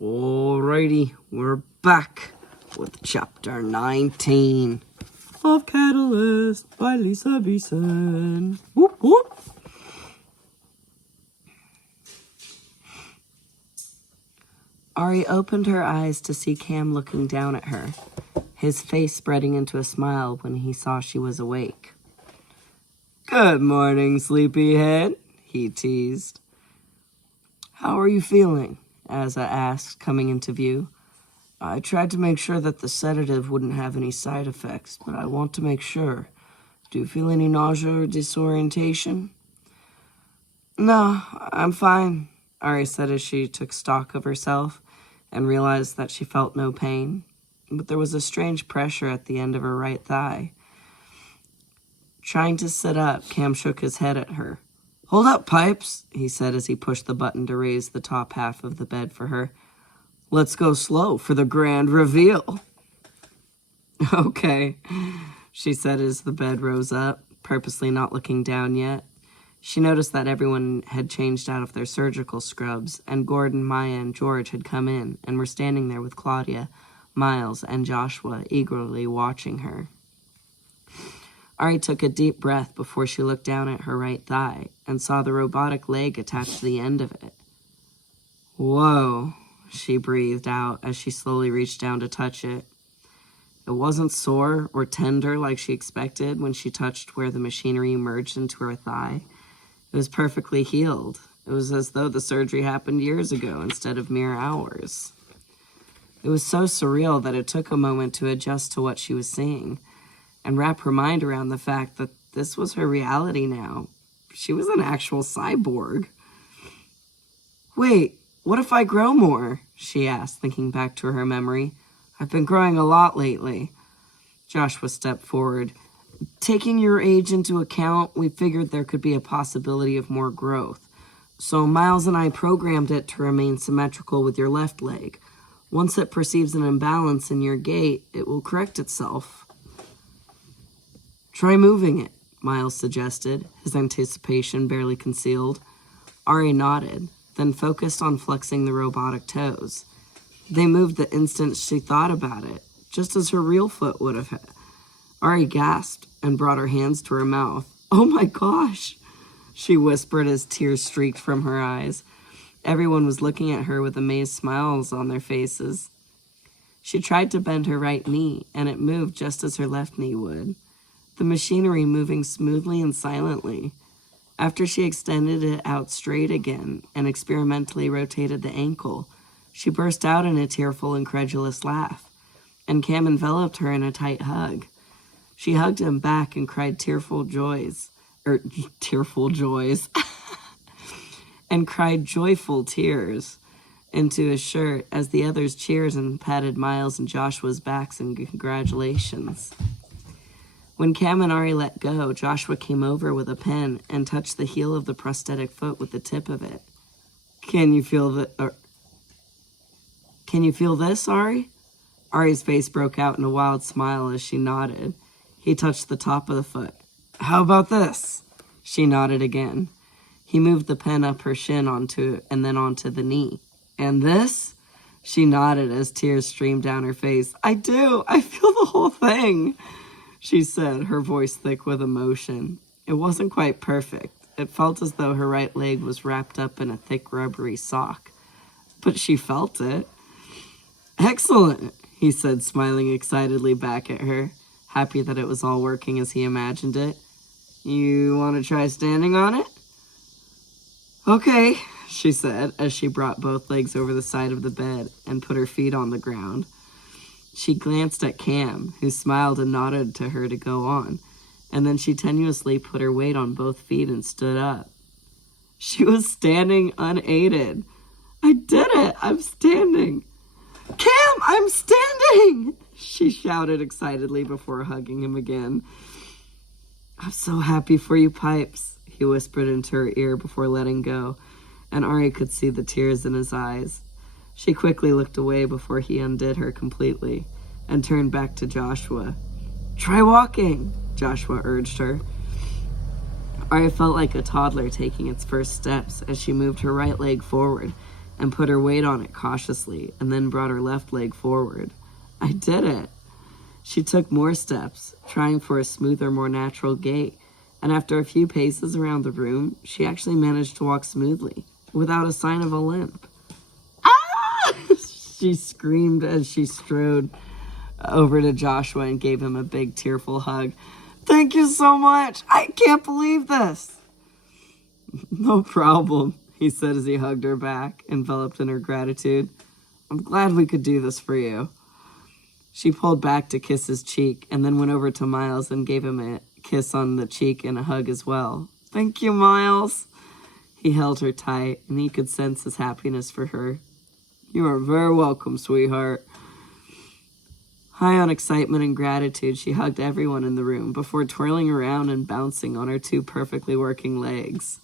Alrighty, we're back with chapter 19 of Catalyst by Lisa Beeson. Whoop whoop. Ari opened her eyes to see Cam looking down at her, his face spreading into a smile when he saw she was awake. "Good morning, sleepyhead," he teased. "How are you feeling?" Asa asked, coming into view. "I tried to make sure that the sedative wouldn't have any side effects, but I want to make sure. Do you feel any nausea or disorientation?" "No, I'm fine," Ari said as she took stock of herself and realized that she felt no pain, but there was a strange pressure at the end of her right thigh. Trying to sit up, Cam shook his head at her. "Hold up, Pipes," he said as he pushed the button to raise the top half of the bed for her. "Let's go slow for the grand reveal." "Okay," she said as the bed rose up, purposely not looking down yet. She noticed that everyone had changed out of their surgical scrubs, and Gordon, Maya, and George had come in and were standing there with Claudia, Miles, and Joshua eagerly watching her. Ari took a deep breath before she looked down at her right thigh and saw the robotic leg attached to the end of it. "Whoa," she breathed out as she slowly reached down to touch it. It wasn't sore or tender like she expected when she touched where the machinery merged into her thigh. It was perfectly healed. It was as though the surgery happened years ago instead of mere hours. It was so surreal that it took a moment to adjust to what she was seeing and wrap her mind around the fact that this was her reality now. She was an actual cyborg. "Wait, what if I grow more?" she asked, thinking back to her memory. "I've been growing a lot lately." Joshua stepped forward. "Taking your age into account, we figured there could be a possibility of more growth. So Miles and I programmed it to remain symmetrical with your left leg. Once it perceives an imbalance in your gait, it will correct itself." "Try moving it," Miles suggested, his anticipation barely concealed. Ari nodded, then focused on flexing the robotic toes. They moved the instant she thought about it, just as her real foot would have. Ari gasped and brought her hands to her mouth. "Oh my gosh," she whispered as tears streaked from her eyes. Everyone was looking at her with amazed smiles on their faces. She tried to bend her right knee, and it moved just as her left knee would, the machinery moving smoothly and silently. After she extended it out straight again and experimentally rotated the ankle, she burst out in a tearful, incredulous laugh, and Cam enveloped her in a tight hug. She hugged him back and cried tearful joys, and cried joyful tears into his shirt as the others cheered and patted Miles and Joshua's backs in congratulations. When Cam and Ari let go, Joshua came over with a pen and touched the heel of the prosthetic foot with the tip of it. Can you feel this, Ari?" Ari's face broke out in a wild smile as she nodded. He touched the top of the foot. "How about this?" She nodded again. He moved the pen up her shin onto the knee. "And this?" She nodded as tears streamed down her face. I feel the whole thing," she said, her voice thick with emotion. It wasn't quite perfect. It felt as though her right leg was wrapped up in a thick rubbery sock. But she felt it. "Excellent," he said, smiling excitedly back at her, happy that it was all working as he imagined it. "You want to try standing on it?" "Okay," she said, as she brought both legs over the side of the bed and put her feet on the ground. She glanced at Cam, who smiled and nodded to her to go on, and then she tenuously put her weight on both feet and stood up. She was standing unaided. "I did it! I'm standing!" "Cam, I'm standing!" she shouted excitedly before hugging him again. "I'm so happy for you, Pipes," he whispered into her ear before letting go, and Ari could see the tears in his eyes. She quickly looked away before he undid her completely and turned back to Joshua. "Try walking," Joshua urged her. Ari felt like a toddler taking its first steps as she moved her right leg forward and put her weight on it cautiously, and then brought her left leg forward. I did it. She took more steps, trying for a smoother, more natural gait, and after a few paces around the room, she actually managed to walk smoothly, without a sign of a limp. Ah! She screamed as she strode over to Joshua and gave him a big, tearful hug. Thank you so much. I can't believe this. No problem, he said as he hugged her back, enveloped in her gratitude. I'm glad we could do this for you. She pulled back to kiss his cheek and then went over to Miles and gave him a kiss on the cheek and a hug as well. Thank you, Miles. He held her tight, and he could sense his happiness for her. You are very welcome, sweetheart. High on excitement and gratitude, she hugged everyone in the room before twirling around and bouncing on her two perfectly working legs.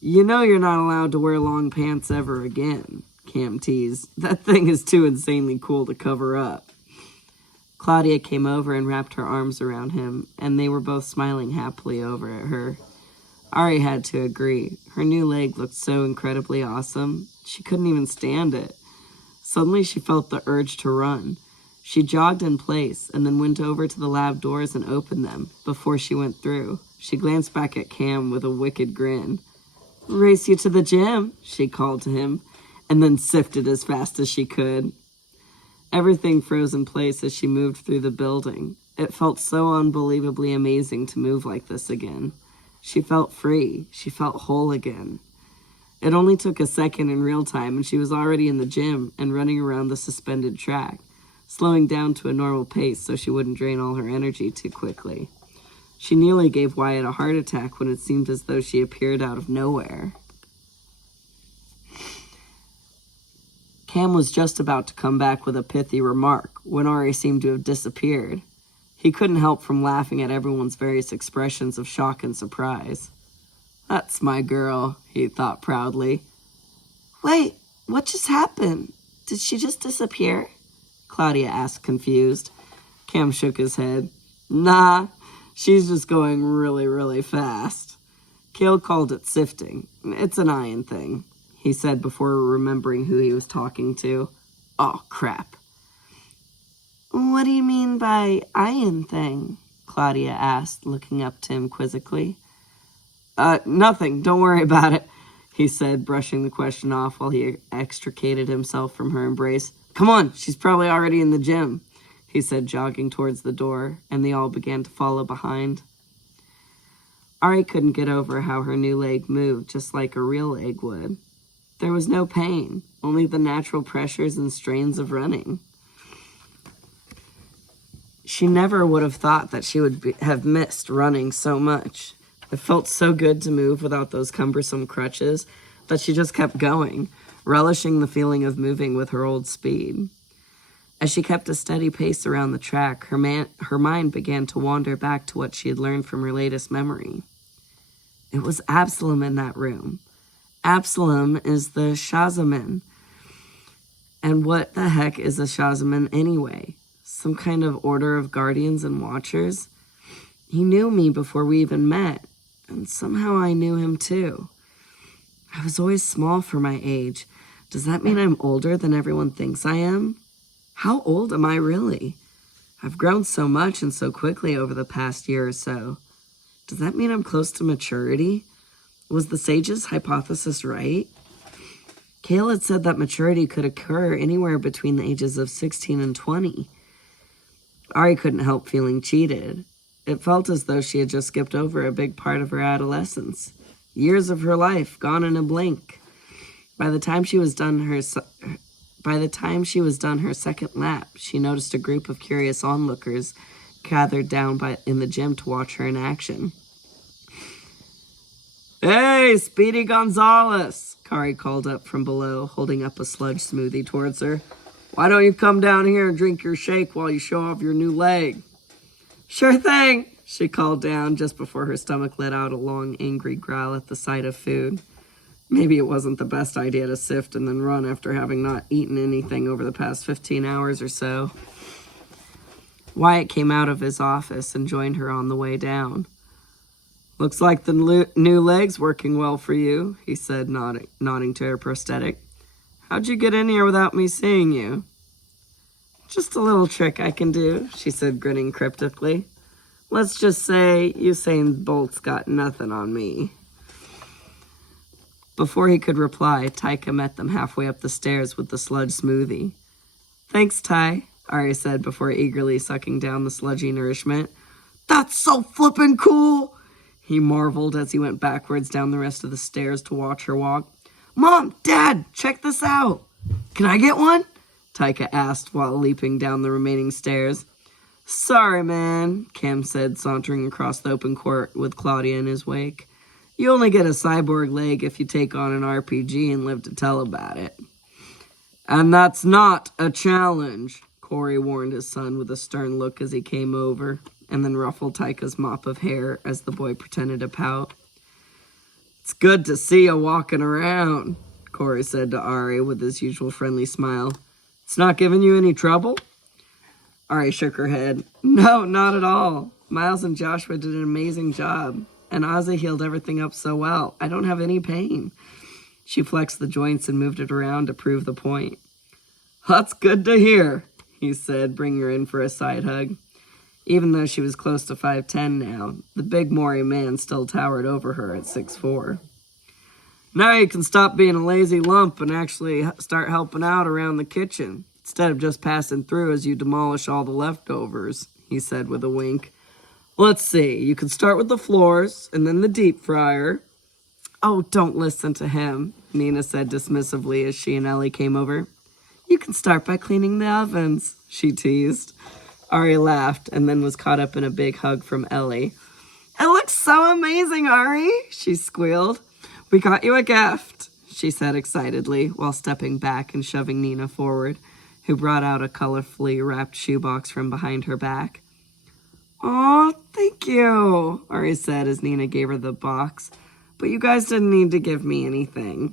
You know you're not allowed to wear long pants ever again, Cam teased. That thing is too insanely cool to cover up. Claudia came over and wrapped her arms around him, and they were both smiling happily over at her. Ari had to agree. Her new leg looked so incredibly awesome, she couldn't even stand it. Suddenly she felt the urge to run. She jogged in place and then went over to the lab doors and opened them before she went through. She glanced back at Cam with a wicked grin. Race you to the gym, she called to him, and then sifted as fast as she could. Everything froze in place as she moved through the building. It felt so unbelievably amazing to move like this again. She felt free. She felt whole again. It only took a second in real time, and she was already in the gym and running around the suspended track, slowing down to a normal pace so she wouldn't drain all her energy too quickly. She nearly gave Wyatt a heart attack when it seemed as though she appeared out of nowhere. Cam was just about to come back with a pithy remark when Ari seemed to have disappeared. He couldn't help from laughing at everyone's various expressions of shock and surprise. That's my girl, he thought proudly. Wait, what just happened? Did she just disappear? Claudia asked, confused. Cam shook his head. Nah, she's just going really, really fast. Cale called it sifting. It's an iron thing, he said before remembering who he was talking to. Oh, crap. What do you mean by iron thing? Claudia asked, looking up to him quizzically. Nothing. Don't worry about it, he said, brushing the question off while he extricated himself from her embrace. Come on, she's probably already in the gym, he said, jogging towards the door, and they all began to follow behind. Ari couldn't get over how her new leg moved just like a real leg would. There was no pain, only the natural pressures and strains of running. She never would have thought that she would have missed running so much. It felt so good to move without those cumbersome crutches that she just kept going, relishing the feeling of moving with her old speed. As she kept a steady pace around the track, her mind began to wander back to what she had learned from her latest memory. It was Absalom in that room. Absalom is the Shazaman. And what the heck is a Shazaman anyway? Some kind of order of guardians and watchers? He knew me before we even met, and somehow I knew him too. I was always small for my age. Does that mean I'm older than everyone thinks I am? How old am I really? I've grown so much and so quickly over the past year or so. Does that mean I'm close to maturity? Was the sage's hypothesis right? Cale had said that maturity could occur anywhere between the ages of 16 and 20. Ari couldn't help feeling cheated. It felt as though she had just skipped over a big part of her adolescence. Years of her life gone in a blink. By the time she was done her second lap, she noticed a group of curious onlookers gathered down in the gym to watch her in action. Hey, Speedy Gonzalez, Kari called up from below, holding up a sludge smoothie towards her. Why don't you come down here and drink your shake while you show off your new leg? Sure thing, she called down just before her stomach let out a long, angry growl at the sight of food. Maybe it wasn't the best idea to sift and then run after having not eaten anything over the past 15 hours or so. Wyatt came out of his office and joined her on the way down. Looks like the new leg's working well for you, he said, nodding to her prosthetic. How'd you get in here without me seeing you? Just a little trick I can do, she said, grinning cryptically. Let's just say Usain Bolt's got nothing on me. Before he could reply, Taika met them halfway up the stairs with the sludge smoothie. Thanks, Ty, Ari said before eagerly sucking down the sludgy nourishment. That's so flippin' cool, he marveled as he went backwards down the rest of the stairs to watch her walk. Mom, Dad, check this out. Can I get one? Taika asked while leaping down the remaining stairs. Sorry, man, Cam said, sauntering across the open court with Claudia in his wake. You only get a cyborg leg if you take on an RPG and live to tell about it. And that's not a challenge, Corey warned his son with a stern look as he came over, and then ruffled Taika's mop of hair as the boy pretended to pout. It's good to see you walking around, Corey said to Ari with his usual friendly smile. It's not giving you any trouble? Ari shook her head. No, not at all. Miles and Joshua did an amazing job, and Ozzy healed everything up so well. I don't have any pain. She flexed the joints and moved it around to prove the point. That's good to hear, he said, bringing her in for a side hug. Even though she was close to 5'10" now, the big Maury man still towered over her at 6'4". Now you can stop being a lazy lump and actually start helping out around the kitchen, instead of just passing through as you demolish all the leftovers, he said with a wink. Let's see, you can start with the floors, and then the deep fryer. Oh, don't listen to him, Nina said dismissively as she and Ellie came over. You can start by cleaning the ovens, she teased. Ari laughed and then was caught up in a big hug from Ellie. It looks so amazing, Ari, she squealed. We got you a gift, she said excitedly while stepping back and shoving Nina forward, who brought out a colorfully wrapped shoebox from behind her back. Aw, thank you, Ari said as Nina gave her the box. But you guys didn't need to give me anything.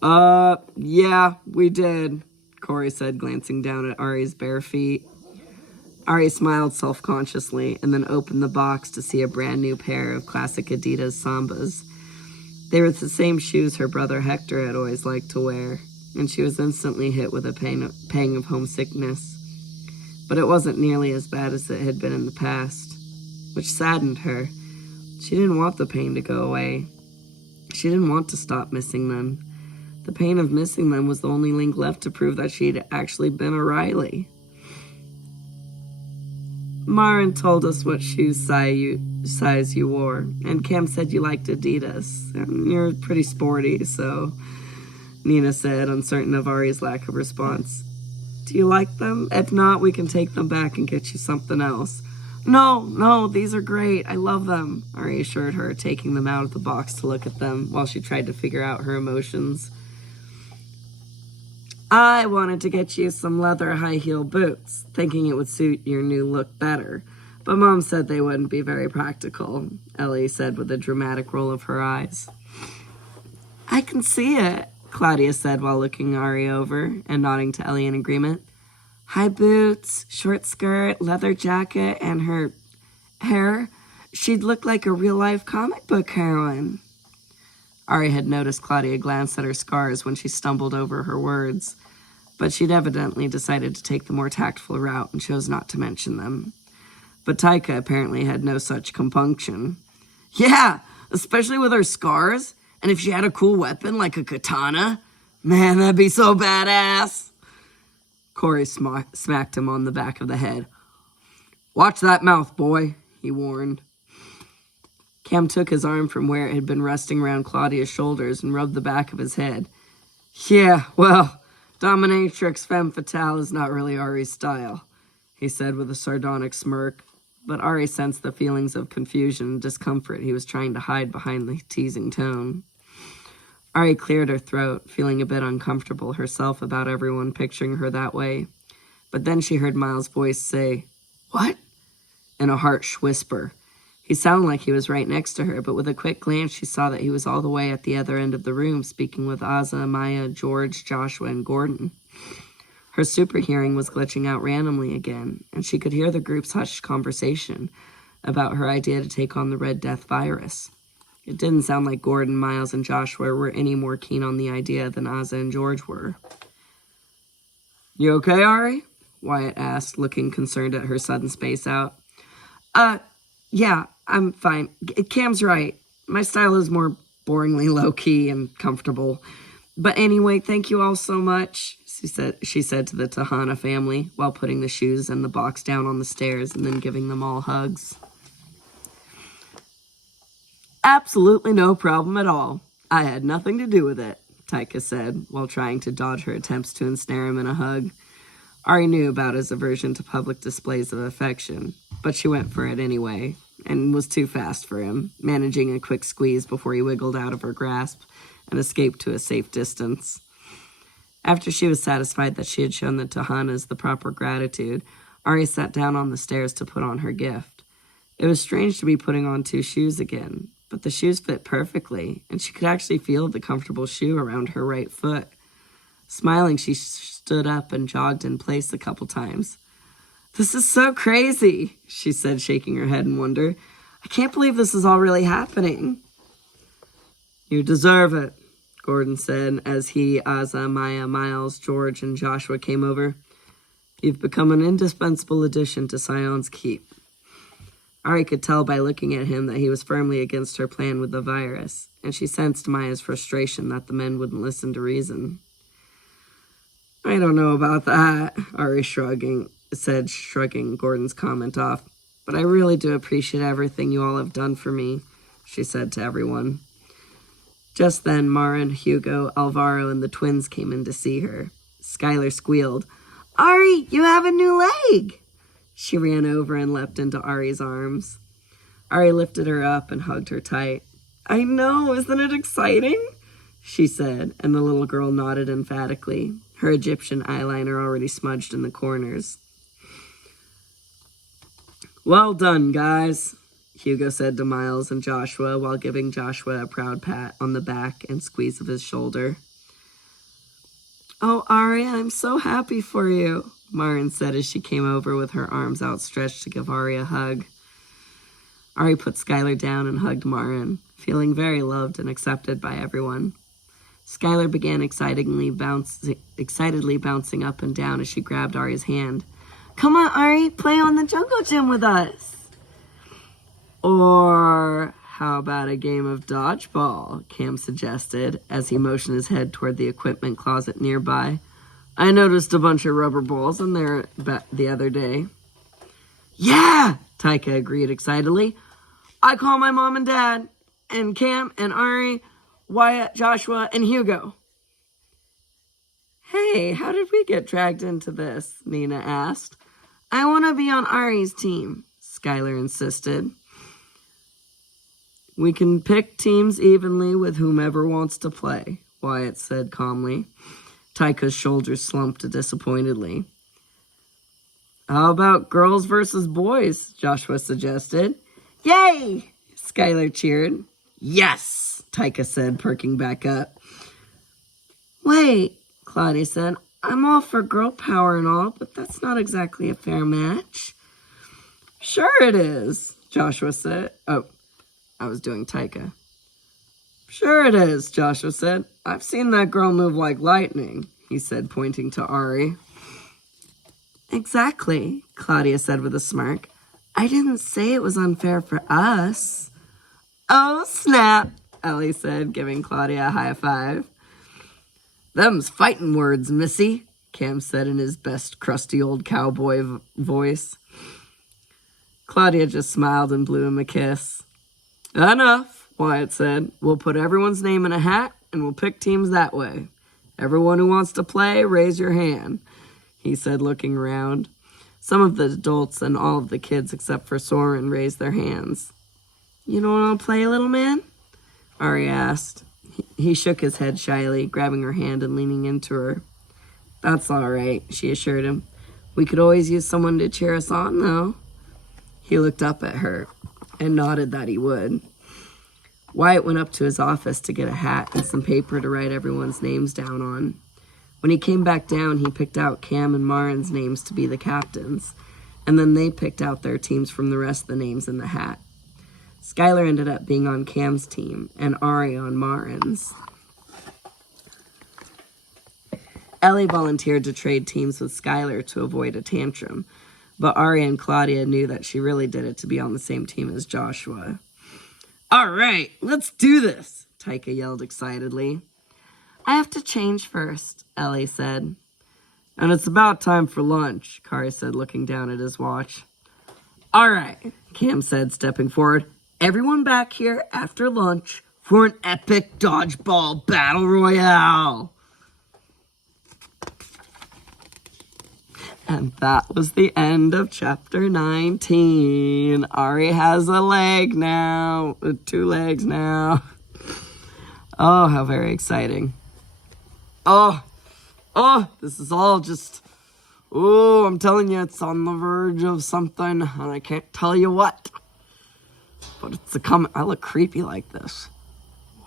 Yeah, we did, Corey said, glancing down at Ari's bare feet. Ari smiled self-consciously and then opened the box to see a brand new pair of classic Adidas Sambas. They were the same shoes her brother Hector had always liked to wear, and she was instantly hit with a pang of homesickness. But it wasn't nearly as bad as it had been in the past, which saddened her. She didn't want the pain to go away. She didn't want to stop missing them. The pain of missing them was the only link left to prove that she'd actually been a Riley. Marin told us what shoe size you wore, and Cam said you liked Adidas, and you're pretty sporty, so, Nina said, uncertain of Ari's lack of response. Do you like them? If not, we can take them back and get you something else. No, these are great. I love them, Ari assured her, taking them out of the box to look at them while she tried to figure out her emotions. I wanted to get you some leather high-heel boots, thinking it would suit your new look better. But Mom said they wouldn't be very practical, Ellie said with a dramatic roll of her eyes. I can see it, Claudia said while looking Ari over and nodding to Ellie in agreement. High boots, short skirt, leather jacket, and her hair. She'd look like a real-life comic book heroine. Ari had noticed Claudia glance at her scars when she stumbled over her words, but she'd evidently decided to take the more tactful route and chose not to mention them. But Taika apparently had no such compunction. Yeah, especially with her scars, and if she had a cool weapon like a katana. Man, that'd be so badass. Corey smacked him on the back of the head. Watch that mouth, boy, he warned. Cam took his arm from where it had been resting around Claudia's shoulders and rubbed the back of his head. Yeah, well, dominatrix femme fatale is not really Ari's style, he said with a sardonic smirk, but Ari sensed the feelings of confusion and discomfort he was trying to hide behind the teasing tone. Ari cleared her throat, feeling a bit uncomfortable herself about everyone picturing her that way. But then she heard Miles' voice say, What? In a harsh whisper. He sounded like he was right next to her, but with a quick glance she saw that he was all the way at the other end of the room, speaking with Ozzy, Maya, George, Joshua, and Gordon. Her super hearing was glitching out randomly again, and she could hear the group's hushed conversation, about her idea to take on the Red Death virus. It didn't sound like Gordon, Miles, and Joshua were any more keen on the idea than Ozza and George were. "You okay, Ari?" Wyatt asked, looking concerned at her sudden space out. Yeah, I'm fine. Cam's right. My style is more boringly low-key and comfortable. But anyway, thank you all so much, she said to the Tahana family while putting the shoes and the box down on the stairs and then giving them all hugs. "Absolutely no problem at all. I had nothing to do with it," Taika said while trying to dodge her attempts to ensnare him in a hug. Ari knew about his aversion to public displays of affection, but she went for it anyway and was too fast for him, managing a quick squeeze before he wiggled out of her grasp and escaped to a safe distance. After she was satisfied that she had shown the Tahanas the proper gratitude, Ari sat down on the stairs to put on her gift. It was strange to be putting on 2 shoes again, but the shoes fit perfectly, and she could actually feel the comfortable shoe around her right foot. Smiling, she stood up and jogged in place a couple times. "This is so crazy," she said, shaking her head in wonder. "I can't believe this is all really happening." "You deserve it," Gordon said as he, Ozza, Maya, Miles, George, and Joshua came over. "You've become an indispensable addition to Sion's Keep." Ari could tell by looking at him that he was firmly against her plan with the virus, and she sensed Maya's frustration that the men wouldn't listen to reason. "I don't know about that," Ari said, shrugging Gordon's comment off. "But I really do appreciate everything you all have done for me," she said to everyone. Just then, Mara, Hugo, Alvaro, and the twins came in to see her. Skylar squealed, "Ari, you have a new leg!" She ran over and leapt into Ari's arms. Ari lifted her up and hugged her tight. "I know, isn't it exciting?" she said, and the little girl nodded emphatically, her Egyptian eyeliner already smudged in the corners. "Well done, guys," Hugo said to Miles and Joshua while giving Joshua a proud pat on the back and squeeze of his shoulder. "Oh, Ari, I'm so happy for you," Marin said as she came over with her arms outstretched to give Ari a hug. Ari put Skylar down and hugged Marin, feeling very loved and accepted by everyone. Skylar began excitedly bouncing up and down as she grabbed Ari's hand. "Come on, Ari, play on the jungle gym with us." "Or how about a game of dodgeball?" Cam suggested as he motioned his head toward the equipment closet nearby. "I noticed a bunch of rubber balls in there the other day." "Yeah!" Taika agreed excitedly. "I call my mom and dad, and Cam and Ari, Wyatt, Joshua, and Hugo." "Hey, how did we get dragged into this?" Nina asked. "I want to be on Ari's team," Skylar insisted. "We can pick teams evenly with whomever wants to play," Wyatt said calmly. Taika's shoulders slumped disappointedly. "How about girls versus boys?" Joshua suggested. "Yay!" Skylar cheered. "Yes!" Taika said, perking back up. "Wait," Claudia said. "I'm all for girl power and all, but that's not exactly a fair match." "Sure it is," Joshua said. Oh, I was doing Taika. "Sure it is," Joshua said. "I've seen that girl move like lightning," he said, pointing to Ari. "Exactly," Claudia said with a smirk. "I didn't say it was unfair for us." "Oh, snap," Ellie said, giving Claudia a high five. "Them's fighting words, missy," Cam said in his best crusty old cowboy voice. Claudia just smiled and blew him a kiss. "Enough," Wyatt said. "We'll put everyone's name in a hat, and we'll pick teams that way. Everyone who wants to play, raise your hand," he said, looking around. Some of the adults and all of the kids except for Soren raised their hands. "You don't want to play, little man?" Ari asked. He shook his head shyly, grabbing her hand and leaning into her. "That's all right," she assured him. "We could always use someone to cheer us on, though." He looked up at her and nodded that he would. Wyatt went up to his office to get a hat and some paper to write everyone's names down on. When he came back down, he picked out Cam and Marin's names to be the captains. and then they picked out their teams from the rest of the names in the hat. Skylar ended up being on Cam's team, and Ari on Marin's. Ellie volunteered to trade teams with Skylar to avoid a tantrum, but Ari and Claudia knew that she really did it to be on the same team as Joshua. "All right, let's do this," Taika yelled excitedly. "I have to change first," Ellie said. "And it's about time for lunch," Kari said, looking down at his watch. "All right," Cam said, stepping forward. "Everyone back here after lunch for an epic dodgeball battle royale." And that was the end of chapter 19. Ari has a leg now. 2 legs now. Oh, how very exciting. Oh, this is all just... Oh, I'm telling you, it's on the verge of something, and I can't tell you what. But it's a comment. I look creepy like this.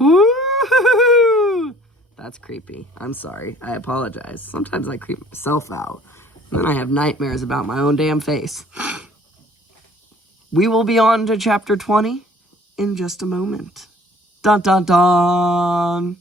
Woo! That's creepy. I'm sorry. I apologize. Sometimes I creep myself out. And then I have nightmares about my own damn face. We will be on to chapter 20 in just a moment. Dun dun dun!